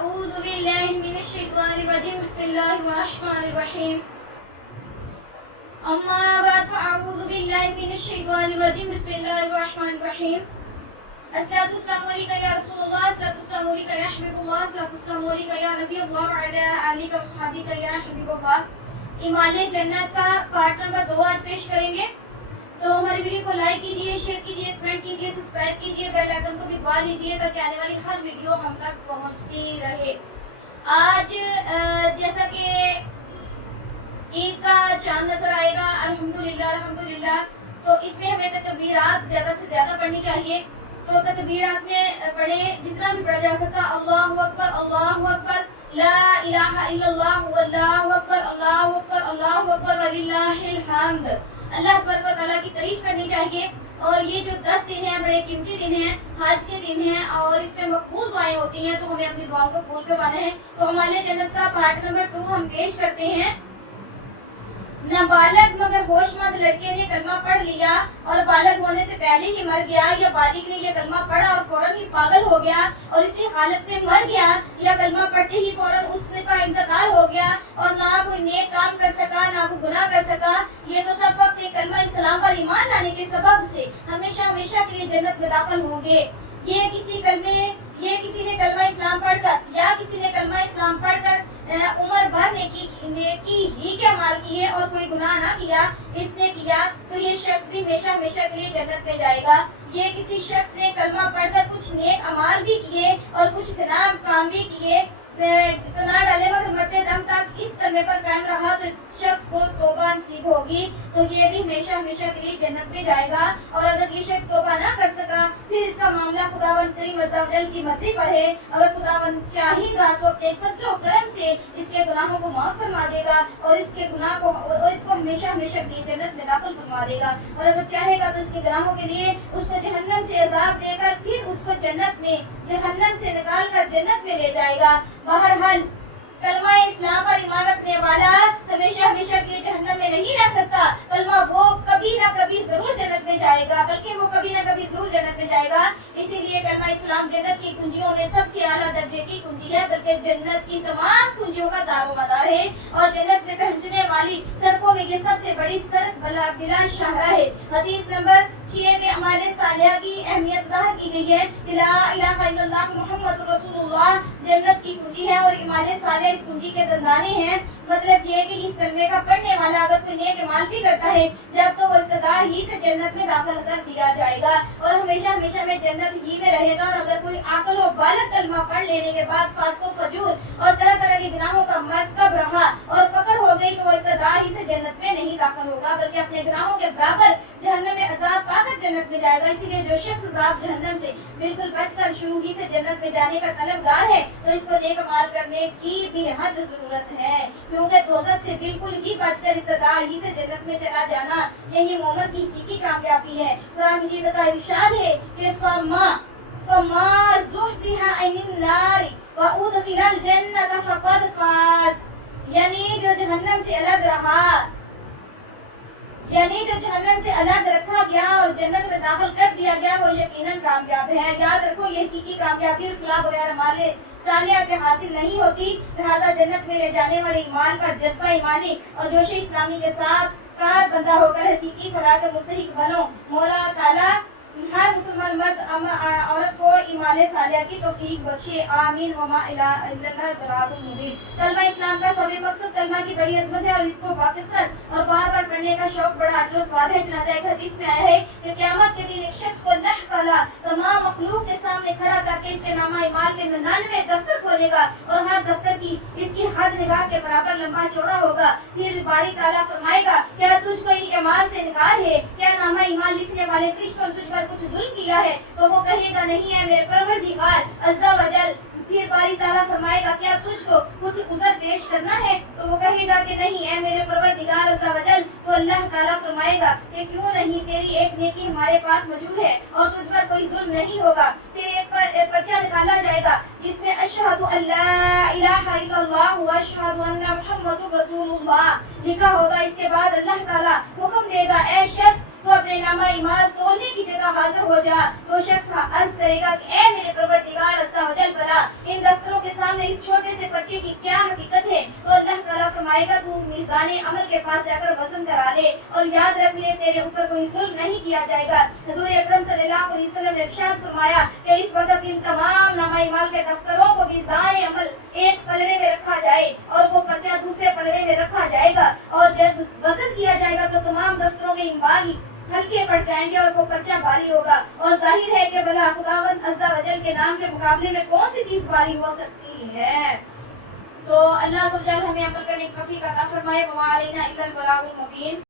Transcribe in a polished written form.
أعوذ بالله من الشيطان الرجيم بسم الله الرحمن الرحيم أما بعد فأعوذ بالله من الشيطان الرجيم بسم الله الرحمن الرحيم الصلاة والسلام عليك يا رسول الله الصلاة والسلام عليك يا حبيب الله الصلاة والسلام عليك يا نبي الله وعلى آلك وصحبك يا حبيب الله ایمان جنت کا پارٹ نمبر 2 آج پیش کریں گے. تو ہماری ویڈیو کو لائک کیجئے، شیئر کیجئے، کمنٹ کیجئے، سبسکرائب کیجئے، بیل آئیکن کو بھی دبا دیجئے تاکہ آنے والی ہر ویڈیو ہم تک پہنچتی رہے. آج جیسا کہ عید کا چاند نظر آئے گا الحمدللہ، تو اس میں ہمیں تکبیرات زیادہ سے زیادہ پڑھنی چاہیے. تو تکبیرات میں پڑھیں جتنا بھی پڑھا جا سکتا. اللہ اکبر، لا الہ الا اللہ، واللہ اکبر، اللہ اکبر وللہ الحمد. اللہ تبارک و تعالیٰ کی تعریف کرنی چاہیے. اور یہ جو 10 دن ہیں بڑے قیمتی دن ہیں، حج کے دن ہیں، اور اس میں مقبول دعائیں ہوتی ہیں، تو ہمیں اپنی دعاؤں کو قبول کروانا ہے. تو ہمارے جنت کا پارٹ نمبر 2 ہم پیش کرتے ہیں. نابالغ مگر ہوش مند لڑکے نے کلمہ پڑھ لیا اور بالغ ہونے سے پہلے ہی مر گیا، یا بالغ نے یہ کلمہ پڑھا اور فوراً ہی پاگل ہو گیا اور اسی حالت میں مر گیا، یا کلمہ پڑھتے ہی فوراً اس کا انتقال ہو گیا اور نہ کوئی نیک کام کر سکا نہ کوئی گناہ کر سکا، یہ تو سب وقت کلمہ اسلام پر ایمان لانے کے سبب سے ہمیشہ کے لیے جنت میں داخل ہوں گے. یہ کسی نے کلمہ اسلام پڑھ کر یا کسی نے کلمہ اسلام پڑھ کر عمر بھر نیکی ہی کے عمل کیے اور کوئی گناہ نہ کیا، اس نے کیا تو یہ شخص بھی ہمیشہ کے لیے جنت میں جائے گا. یہ کسی شخص نے کلمہ پڑھ کر کچھ نیک اعمال بھی کیے اور کچھ گناہ کام بھی کیے، گناہ ڈالے مگر مرتے دم تک اس کلمے پر قائم رہا تو اس شخص کو توبہ نصیب ہوگی، تو یہ بھی ہمیشہ کے لیے جنت میں جائے گا. اور اگر یہ شخص توبہ نہ کر سکا پھر اس کا معاملہ خداوند کریم عز و جل کی مرضی پر ہے. اگر خداوند چاہے گا تو اپنے فضل و کرم سے اس کے گناہوں کو معاف فرما دے گا اور اس کے گناہ کو اور اس کو ہمیشہ کے لیے جنت میں داخل فرما دے گا. اور اگر چاہے گا تو اس کے گناہوں کے لیے اس کو جہنم سے عذاب دے کر پھر اس کو جہنم سے نکال کر جنت میں لے جائے گا. بہرحال کلمہ اسلام پر ایمان رکھنے والا ہمیشہ کے لیے جہنم میں نہیں رہ سکتا. کلمہ وہ کبھی نہ کبھی ضرور جنت میں جائے گا، بلکہ وہ کبھی نہ کبھی ضرور جنت میں جائے گا. اسی لیے کلمہ اسلام جنت کی کنجیوں میں سب سے اعلیٰ درجے کی کنجی ہے، بلکہ جنت کی تمام کنجیوں کا دار و مدار ہے. اور جنت میں پہنچنے والی سڑکوں میں یہ سب سے بڑی سڑک بلا شاہراہ ہے. حدیث نمبر 6 میں ہمارے صالحہ کی اہمیت ظاہر کی گئی ہے. لا الہ الا اللہ محمد رسول اللہ جنت کی کنجی ہے اور ایمان صالح اس کنجی کے دندانے ہیں. مطلب یہ ہے کہ اس کلمے کا پڑھنے والا اگر کوئی نیک اعمال بھی کرتا ہے جب تو وہ ابتدا ہی سے جنت میں داخل کر دیا جائے گا اور ہمیشہ میں جنت ہی میں رہے گا. اور اگر کوئی عاقل و بالغ کلمہ پڑھ لینے کے بعد فاسق و فجور اور طرح کے گناہوں کا مرتکب رہا اور پکڑ ہو گئی تو وہ ابتدا ہی سے جنت میں نہیں داخل ہوگا بلکہ اپنے گناہوں کے برابر جہنم میں عذاب پا کر جنت میں جائے گا. اسی لیے جو شخص عذاب جہنم سے بالکل بچ کر شروع ہی سے جنت میں جانے کا طلبگار ہے تو اس کو نیک اعمال کرنے کی بھی حد ضرورت ہے، کیونکہ دوزخ سے بالکل ہی بچ کر ابتدا ہی سے جنت میں چلا جانا یہی مومن کی حقیقی کامیابی ہے. قرآن مجید کا ارشاد ہے کہ فما زحزح عن النار وادخل الجنۃ فقد فاز، یعنی جو جہنم سے الگ رکھا گیا اور جنت میں داخل کر دیا گیا وہ یقیناً کامیاب ہے. یاد رکھو یہ حقیقی کامیابی اور فلاح بغیر مالے صالحہ کے حاصل نہیں ہوتی. لہذا جنت میں لے جانے والے ایمان پر جذبہ ایمانی اور جوش اسلامی کے ساتھ کار بندہ ہو کر حقیقی فلاح کے مستحق بنو. مولا تعالیٰ ہر مسلمان مرد عورت کو ایمان صالحہ کی توفیق بخشے، آمین. وما الا البلاغ المبین. کلمہ اسلام کا سبھی مقصد کلمہ کی بڑی عظمت ہے اور اس کو باکثرت اور بار بار پڑھنے کا شوق بڑا اجر و ثواب ہے. چنانچہ ایک حدیث میں آیا ہے کہ قیامت کے دن ایک شخص کو اللہ تعالیٰ تمام مخلوق کے سامنے کھڑا کر کے اس کے نامہ اعمال کے 99 دفتر کھولے گا اور ہر دفتر کی اس کی حد نگاہ کے برابر لمبا چوڑا ہوگا. پھر باری تعالیٰ فرمائے گا کیا تجھ کو ان اعمال سے انکار ہے؟ کیا نامہ اعمال لکھنے والے فرشتوں نے تجھ پر کچھ ظلم کیا ہے؟ تو وہ کہے گا نہیں ہے میرے پروردگار عز و جل. پھر باری تعالیٰ فرمائے گا کیا تجھ کو کچھ عذر پیش کرنا ہے؟ تو وہ کہے گا کہ نہیں ہے میرے پروردگار عز و جل. تو اللہ تعالیٰ فرمائے گا کہ کیوں نہیں، تیری ایک نیکی ہمارے پاس موجود ہے اور تجھ پر کوئی ظلم نہیں ہوگا. پھر ایک پرچہ نکالا جائے گا جس میں اشہد ان لا الہ الا اللہ واشہد ان محمد رسول اللہ لکھا ہوگا. اس کے بعد اللہ تعالیٰ حکم دے گا اے شخص تو اپنے نامہ ایمال تولنے کی جگہ حاضر ہو جا. تو شخص عرض کرے گا کہ اے میرے پروردگار عز و جل بلا، ان دفتروں کے سامنے اس چھوٹے سے پرچے کی کیا حقیقت ہے؟ تو اللہ تعالیٰ فرمائے گا تو میزان عمل کے پاس جا کر وزن کرا لے اور یاد رکھ لے تیرے اوپر کوئی ظلم نہیں کیا جائے گا. حضور اکرم صلی اللہ علیہ وسلم نے ارشاد فرمایا کہ اس وقت ان تمام نامہ اعمال کے دفتروں کو میزان عمل ایک پلڑے میں رکھا جائے اور وہ پرچہ دوسرے پلڑے میں رکھا جائے گا، اور جب وزن کیا جائے گا تو تمام دفتروں کے انبار ہلکے پڑ جائیں گے اور وہ پرچہ بھاری ہوگا. اور ظاہر ہے کہ بلا خداوند عز و جل کے نام کے مقابلے میں کون سی چیز بھاری ہو سکتی ہے؟ تو اللہ عز و جل ہمیں عمل کرنے کی توفیق عطا فرمائے. وما علینا الا البلاغ المبین.